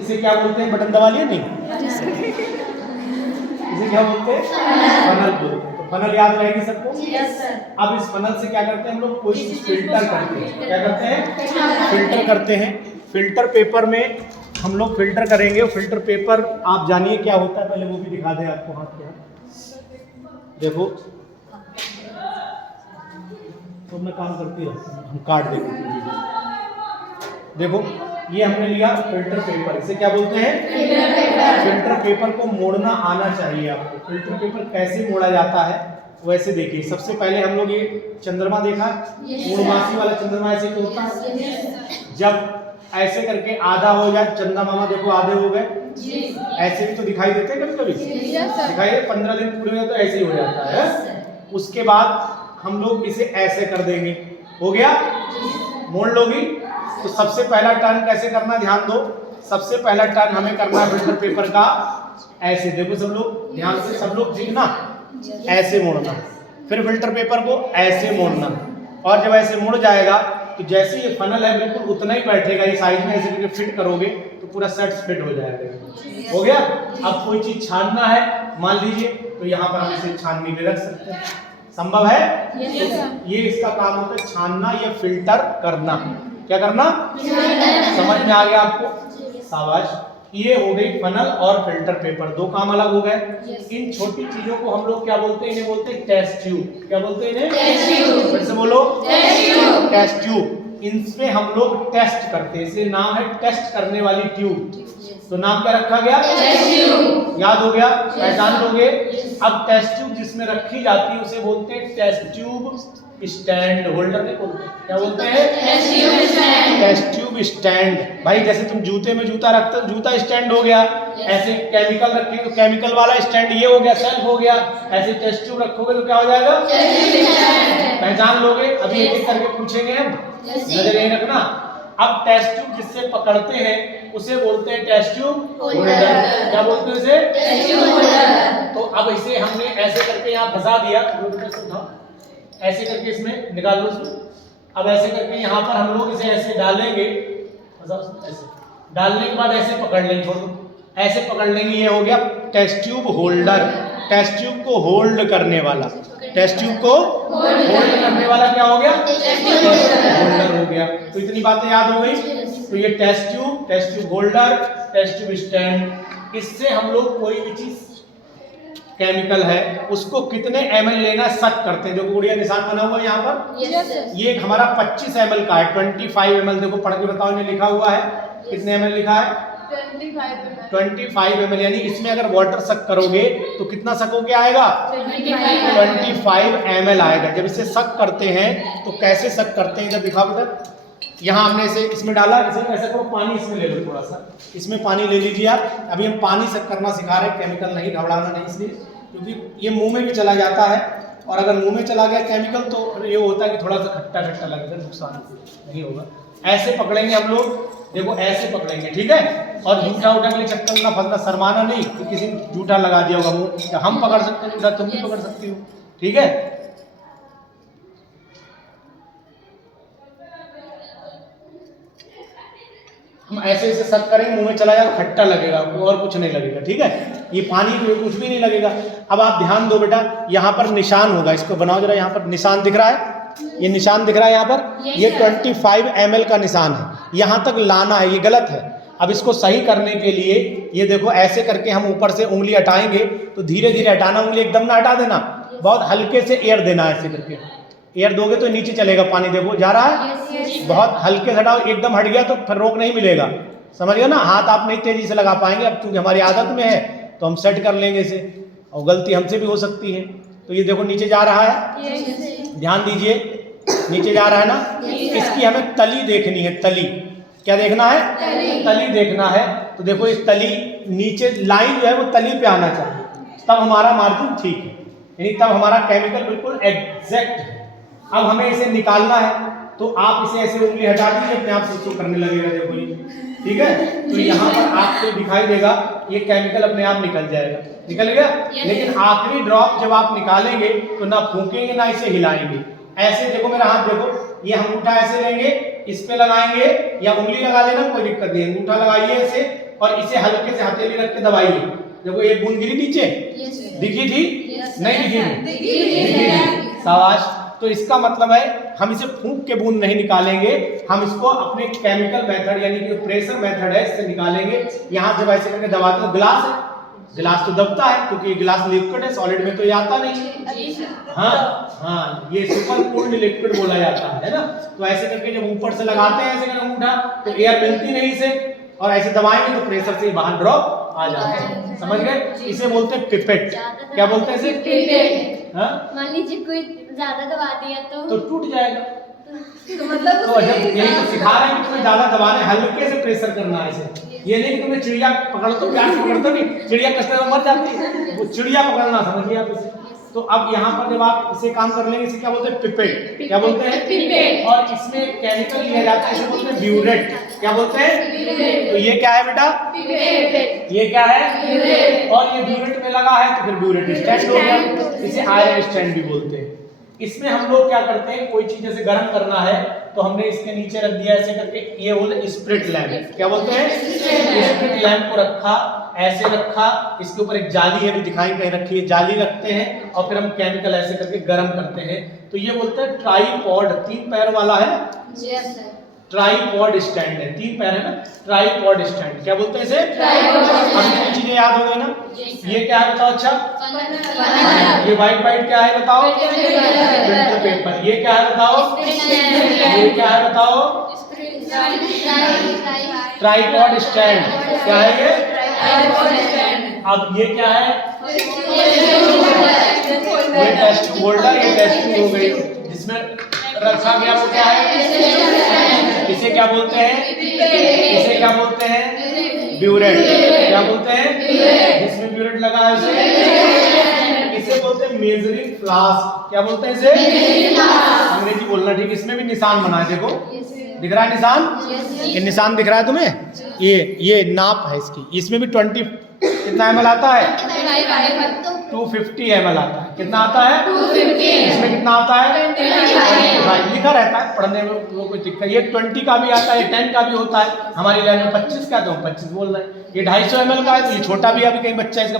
इसे क्या बोलते हैं? बटन दबा लिया नहीं? इसे क्या बोलते हैं? फनल बोलते हैं। तो फनल याद रहेगी सबको? अब इस फनल से क्या करते हैं हम लोग? कोई चीज फिल्टर करते हैं। क्या करते हैं? फिल्टर करते हैं। फिल्टर पेपर में हम लोग फिल्टर करेंगे। फिल्टर पेपर आप जानिए क्या होता है, पहले वो भी दिखा दें आपको। हाथ पे देखो, तो मैं काम करती रहती हूँ, हम काट देंगे। देखो, ये हमने लिया फिल्टर पेपर। इसे क्या बोलते हैं? फिल्टर पेपर को मोड़ना आना चाहिए आपको। फिल्टर पेपर कैसे मोड़ा जाता है वैसे देखिए। सबसे पहले हम लोग ये चंद्रमा देखा, पूर्णमासी वाला चंद्रमा ऐसे क्यों होता है? जब ऐसे करके आधा हो जाए, चंदा मामा देखो आधे हो गए, ऐसे भी तो दिखाई देते हैं कभी कभी, दिखाई दे। 15 दिन पूरे में तो ऐसे ही हो जाता है। उसके बाद हम लोग इसे ऐसे कर देंगे। हो गया? मोड़ लोगी। तो सबसे पहला टर्न कैसे करना, ध्यान दो। सबसे पहला टर्न हमें करना है फिल्टर पेपर का ऐसे। देखो सब लोग ध्यान से, सब लोग ठीक ना? ऐसे मोड़ना, फिर फिल्टर पेपर को ऐसे मोड़ना, और जब ऐसे मुड़ जाएगा तो जैसे ये फनल है बिल्कुल उतना ही बैठेगा। ये साइज में ऐसे करके फिट करोगे तो पूरा सेट फिट हो जाएगा। हो गया? अब कोई चीज छानना है मान लीजिए, तो यहाँ पर हम इसे छाननी में रख सकते हैं। संभव है? ये इसका काम होता है छानना या फिल्टर करना। क्या करना? समझ में आ गया आपको? शाबाश। ये हो गई फनल और फिल्टर पेपर, दो काम अलग हो गए। इन छोटी चीजों को हम लोग क्या बोलते हैं? इन्हें बोलते हैं टेस्ट ट्यूब। क्या बोलते हैं इन्हें? फिर से बोलो, टेस्ट ट्यूब। इनसे हम लोग टेस्ट करते हैं, इसलिए नाम है टेस्ट करने वाली ट्यूब। तो नाम क्या रखा गया? याद हो गया? पहचान लोगे? अब टेस्ट ट्यूब जिसमें रखी जाती है उसे बोलते हैं टेस्ट ट्यूब स्टैंड होल्डर। नहीं बोलते, क्या बोलते हैं? Test tube stand. भाई जैसे तुम जूते में जूता रखते हो, जूता स्टैंड हो गया। ऐसे केमिकल रखेंगे तो केमिकल वाला स्टैंड ये हो गया, सेल्फ हो गया। ऐसे टेस्ट ट्यूब रखोगे तो क्या हो जाएगा? पहचान लोगे? अभी एक एक करके पूछेंगे हम, नजर नहीं रखना। अब टेस्ट ट्यूब जिससे पकड़ते हैं उसे बोलते हैं टेस्ट ट्यूब होल्डर। क्या बोलते हैं उसे? Test tube holder. तो अब इसे हमने ऐसे करके यहाँ फंसा दिया, ऐसे करके इसमें निकाल लो इसमें। अब ऐसे करके यहाँ पर हम लोग इसे ऐसे डालेंगे, ऐसे डालने के बाद ऐसे पकड़ लेंगे, छोड़ दो, ऐसे पकड़ लेंगे। ये हो गया test tube holder. Test tube को होल्ड करने वाला, टेस्ट ट्यूब को होल्ड करने वाला क्या हो गया? होल्डर हो गया। तो इतनी बातें याद हो गई। तो ये test tube holder, test tube stand. इससे हम लोग कोई भी चीज केमिकल है उसको कितने ml लेना शक करते हैं। जो गुड़िया निशान बना हुआ है यहाँ पर, ये हमारा 25 ml का है। 25 ml देखो पढ़ के बताओ, इन्हें लिखा हुआ है कितने ml लिखा है? 25 ml। यानी इसमें अगर वाटर शक करोगे तो कितना शक होके आएगा? 25 ml आएगा। जब इसे शक करते हैं तो कैसे शक करते हैं, जब दिखाओ बेटा। यहाँ हमने इसे इसमें डाला, इसे ऐसा करो, पानी इसमें ले लो थोड़ा सा, इसमें पानी ले लीजिए आप। अभी हम पानी शक करना सिखा रहे हैं, केमिकल नहीं, घबराना नहीं। इसलिए क्योंकि ये मुंह में भी चला जाता है, और अगर मुंह में चला गया केमिकल तो ये होता है कि थोड़ा सा खट्टा खट्टा लगेगा, नुकसान नहीं होगा। ऐसे पकड़ेंगे हम लोग, देखो ऐसे पकड़ेंगे, ठीक है? और जूठा उठा के लिए चक्कर ना फंसना, शर्माना नहीं कि किसी ने जूठा लगा दिया होगा मुंह। हम पकड़ सकते हैं जूठा, तुम भी पकड़ सकती हो, ठीक है? हम ऐसे ऐसे शक करेंगे, मुंह में चला जाएगा, खट्टा लगेगा, और कुछ नहीं लगेगा, ठीक है? ये पानी कुछ भी नहीं लगेगा। अब आप ध्यान दो बेटा, यहाँ पर निशान होगा, इसको बनाओ जरा। यहाँ पर निशान दिख रहा है, ये निशान दिख रहा है यहाँ पर, ये 25 ml का निशान है। यहाँ तक लाना है, ये गलत है। अब इसको सही करने के लिए ये देखो ऐसे करके हम ऊपर से उंगली हटाएंगे, तो धीरे धीरे हटाना, उंगली एकदम ना हटा देना, बहुत हल्के से एयर देना है। ऐसे करके एयर दोगे तो नीचे चलेगा पानी, देखो जा रहा है। बहुत हल्के से हटाओ, एकदम हट गया तो फिर रोक नहीं मिलेगा, समझ गया ना? हाथ आप नहीं तेजी से लगा पाएंगे। अब क्योंकि हमारी आदत में है तो हम सेट कर लेंगे इसे, और गलती हमसे भी हो सकती है। तो ये देखो नीचे जा रहा है, ध्यान दीजिए, नीचे जा रहा है ना। इसकी हमें तली देखनी है, तली। क्या देखना है? तली देखना है। तो देखो इस तली नीचे लाइन जो है वो तली पे आना चाहिए, तब हमारा मार्जिन ठीक है, यानी तब हमारा केमिकल बिल्कुल एग्जैक्ट है। अब हमें इसे निकालना है, तो आप इसे ऐसे उंगली हटा दीजिए, अपने आप से शो करने लगेगा, देखो ये, ठीक है? तो यहाँ पर आपको दिखाई देगा ये केमिकल अपने आप निकल जाएगा, निकल गया। लेकिन आखिरी ड्रॉप जब आप निकालेंगे तो ना फूकेंगे ना इसे हिलाएंगे। ऐसे देखो मेरा हाथ देखो, ये अंगूठा ऐसे लेंगे, इस पे लगाएंगे, या उंगली लगा लेना, कोई दिक्कत नहीं। अंगूठा लगाइए ऐसे, और इसे हल्के से हथेली रख के दबाइए। देखो एक बूंद गिरी नीचे, दिखी थी? नहीं दिखी? शाबाश। तो इसका मतलब है हम इसे फूंक के बूंद नहीं निकालेंगे, हम इसको अपने केमिकल मेथड यानी कि प्रेशर मेथड है इससे निकालेंगे। यहाँ जब ऐसे करके दबाते हो, गिलास है, गिलास तो दबता है क्योंकि गिलास लिक्विड है, सॉलिड में तो ये आता नहीं। हाँ, ये सुपर कूल्ड लिक्विड बोला जाता है ना। तो ऐसे करके जब ऊपर से लगाते हैं ऐसे करके अंगूठा, तो एयर मिलती नहीं इसे, और ऐसे दबाएंगे तो प्रेशर से बाहर ड्रॉप आ जाता है। समझ गए? इसे बोलते हैं पिपेट। क्या बोलते हैं इसे? पिपेट। हाँ, मान लीजिए कोई ज्यादा दबा दिया तो टूट जाएगा। तो मतलब तो यही तो सिखा रहे हैं कि तुम्हें ज्यादा दबाना, हल्के से प्रेशर करना है इसे। ये नहीं कि तुम्हें चिड़िया पकड़ तो प्यार से पकड़ते नहीं, चिड़िया कसते में मर जाती है, वो चिड़िया पकड़ना समझिए आप इसे। तो अब यहाँ पर जब आप इसे काम कर लेंगे, इसे क्या बोलते हैं? पिपेट। क्या बोलते हैं? पिपेट। और इसमें केमिकल लिया जाता है, इसे बोलते हैं ब्यूरेट। क्या बोलते हैं? तो ये क्या है बेटा? पिपेट। ये क्या है? ब्यूरेट। और ये ब्यूरेट में लगा है तो फिर ब्यूरेट स्टैंड हो गया, इसे आयरन स्टैंड भी बोलते हैं। इसमें हम लोग क्या करते हैं, कोई चीज जैसे गर्म करना है तो हमने इसके नीचे रख दिया ऐसे करके, ये बोले स्प्रिट लैंप। क्या बोलते हैं? स्प्रिट लैंप को रखा, ऐसे रखा, इसके ऊपर एक जाली है भी दिखाई कहीं रखी है, जाली रखते हैं और फिर हम केमिकल ऐसे करके गर्म करते हैं। तो ये बोलते हैं ट्राइपॉड, 3 पैर वाला है ना। Yes sir. ट्राइपॉड स्टैंड है, 3 पैर है ना, ट्राइपॉड स्टैंड। क्या बोलते हैं इसे? ट्राइपॉड। अब चीजें याद हो गई ना? ये क्या है बताओ? अच्छा, ये व्हाइट क्या है बताओ? Filter paper. ये क्या है बताओ? ये क्या है बताओ? Tripod stand. क्या है ये? Tripod stand. अब ये क्या है? ये टेस्ट होल्डर, ये टेस्ट हो गई जिसमें रखा गया वो क्या है? इसे क्या बोलते हैं? इसे क्या बोलते हैं? ब्यूरेट। क्या बोलते हैं? जिसमें ब्यूरेट लगा है इसे बोलते हैं मेजरिंग फ्लास्क। क्या बोलते हैं इसे? अंग्रेजी बोलना ठीक। इसमें भी निशान बना है, देखो दिख रहा है निशान? ये निशान दिख रहा है तुम्हें? ये नाप है इसकी। इसमें भी 20 कितना ml आता है? 250 ml आता है। कितना आता है? 250। इसमें कितना आता है? 25 लिखा रहता है, पढ़ने में वो कोई दिक्कत। ये 20 का भी आता है, 10 का भी होता है। हमारी लाइन में 25 का, तो हम 25 बोल रहे हैं। ये 250 ml का है, तो ये छोटा भी, अभी कहीं बच्चा इसका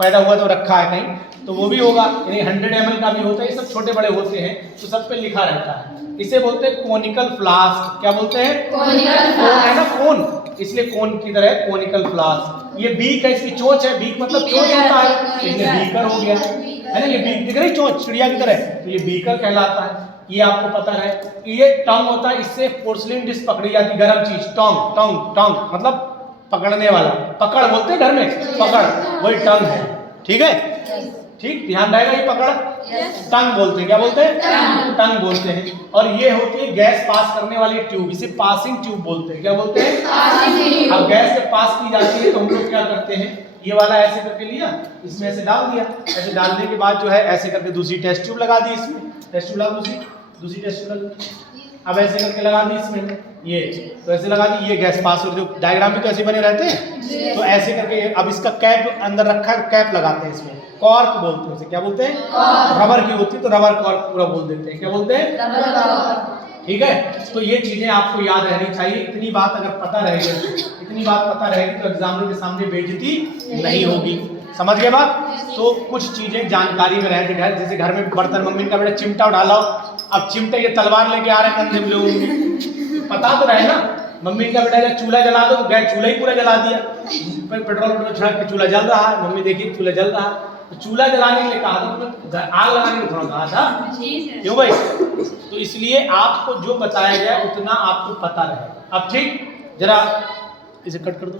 पैदा हुआ तो रखा है कहीं, तो वो भी होगा। यानी 100 ml का भी होता है, ये सब छोटे बड़े होते हैं, तो सब पे लिखा रहता है। इसे बोलते हैं कोनिकल फ्लास्क। क्या बोलते हैं? कोनिकल फ्लास्क है ना, कोन, इसलिए कोन की तरह कोनिकल फ्लास्क। ये बीक है, इसकी चोंच है, बीक मतलब चोंच होता है, इसलिए बीकर हो गया है ना। ये बीक दिख रही चोंच चिड़िया की तरह, तो ये बीकर कहलाता है। ये आपको पता है। ये टंग होता है, इससे पोर्सलिन डिश पकड़ी जाती, गर्म चीज। टंग टंग टंग मतलब पकड़ने वाला, पकड़ बोलते हैं घर में, पकड़, वही टंग है। ठीक है, ठीक, ध्यान रहेगा। ये पकड़ टंग बोलते हैं। क्या बोलते हैं? टंग बोलते हैं। और ये होती है गैस पास करने वाली ट्यूब, इसे पासिंग ट्यूब बोलते हैं। क्या बोलते हैं? अब गैस जब पास की जाती है तो हम लोग क्या करते हैं, ये वाला ऐसे करके लिया, इसमें ऐसे डाल दिया, ऐसे डालने के बाद जो है ऐसे करके दूसरी टेस्ट ट्यूब लगा दी, इसमें टेस्ट ट्यूब लगा, दूसरी टेस्ट ट्यूब लगा, अब ऐसे करके लगा दी इसमें, ये तो ऐसे लगा दी, ये गैस पास हो, जो डायग्राम भी तो ऐसे बने रहते हैं। तो ऐसे करके अब इसका कैप अंदर रखा है, कैप लगाते हैं इसमें, कॉर्क बोलते हैं उसे। क्या बोलते हैं? रबर की होती है तो रबर कॉर्क पूरा बोल देते हैं। क्या बोलते हैं? Rubber cork. ठीक है, तो ये चीजें आपको याद रहनी चाहिए। इतनी बात अगर पता रहेगी, इतनी बात पता रहेगी तो एग्जामिनर के सामने बेइज्जती नहीं होगी। समझ गए बात? तो कुछ चीजें जानकारी में रहती है, जैसे घर में बर्तन, मम्मी का बेटा चिमटा उठा लो, अब चिमटे ये तलवार लेके आ रहे हैं कंधे में लोग, पता तो रहे ना। मम्मी का बेटा चूल्हा जला दो, गैस चूल्हा ही पूरा जला दिया, पेट्रोल छिड़क के चूल्हा जल रहा है, मम्मी देखिए चूल्हा जल रहा है, तो चूल्हा जलाने के लिए कहा था, आग लगाने के लिए थोड़ा कहा था, क्यों भाई? तो इसलिए आपको जो बताया गया उतना आपको पता रहे। अब ठीक, जरा इसे कट कर दो।